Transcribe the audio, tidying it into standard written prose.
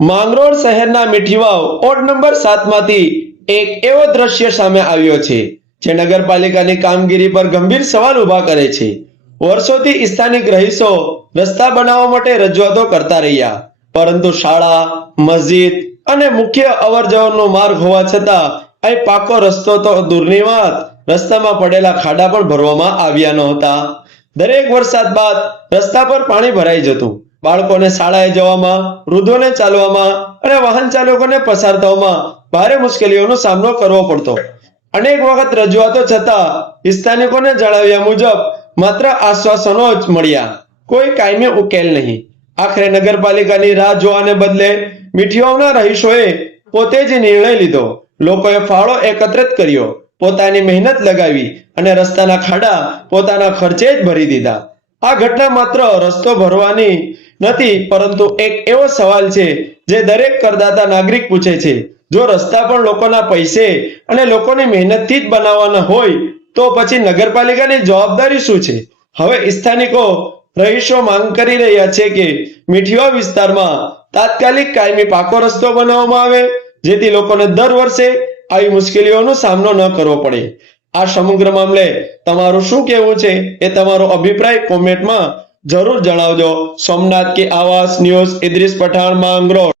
માંગરોળ શહેરના મીઠીવાવ ward number 7 માંથી એક એવો દ્રશ્ય સામે આવ્યો છે જે નગરપાલિકાની કામગીરી પર ગંભીર સવાલ ઉભા કરે છે। વર્ષોથી સ્થાનિક રહીશો રસ્તા બનાવવા માટે રજૂઆતો કરતા રહ્યા, પરંતુ શાળા, મસ્જિદ અને મુખ્ય અવરજવરનો માર્ગ હોવા છતાં અહીં પાકો રસ્તો તો દૂરની વાત, રસ્તામાં પડેલા ખાડા પણ ભરવામાં આવ્યા નહોતા। દરેક વરસાદ બાદ રસ્તા પર પાણી ભરાઈ જતું, બાળકોને શાળાએ જવામાં, વૃદ્ધોને ચાલવામાં અને વાહન ચાલકોને પસાર થવામાં ભારે મુશ્કેલીઓનો સામનો કરવો પડતો। અનેક વખત રજૂઆતો છતાં સ્થાનિકોને જણાવ્યા મુજબ માત્ર આશ્વાસનો જ મળ્યા, કોઈ કાયમી ઉકેલ નહીં। આખરે નગરપાલિકાની રાહ જોવાને બદલે મીઠીવાવના રહીશોએ પોતે જ નિર્ણય લીધો। લોકોએ ફાળો એકત્રિત કર્યો, પોતાની મહેનત લગાવી અને રસ્તાના ખાડા પોતાના ખર્ચે જ ભરી દીધા। આ ઘટના માત્ર રસ્તો ભરવાની નથી, પરંતુ એક એવો સવાલ છે જે દરેક કરદાતા નાગરિક પૂછે છે, જો રસ્તા પણ લોકોના પૈસે અને લોકોની મહેનતથી જ બનાવવાના હોય તો પછી નગરપાલિકાની જવાબદારી શું છે? હવે સ્થાનિકો રહીશો માંગ કરી રહ્યા છે કે મીઠીવાવ વિસ્તારમાં તાત્કાલિક કાયમી પાકો રસ્તો બનાવવામાં આવે, જેથી લોકોને દર વર્ષે આવી મુશ્કેલીઓનો સામનો ન કરવો પડે। આ સમગ્ર મામલે તમારું શું કહેવું છે એ તમારો અભિપ્રાય કોમેન્ટમાં જરૂર જણાવજો। સોમનાથ કે આવાસ ન્યૂઝ, ઇદ્રીસ પઠાણ, માંગરોળ।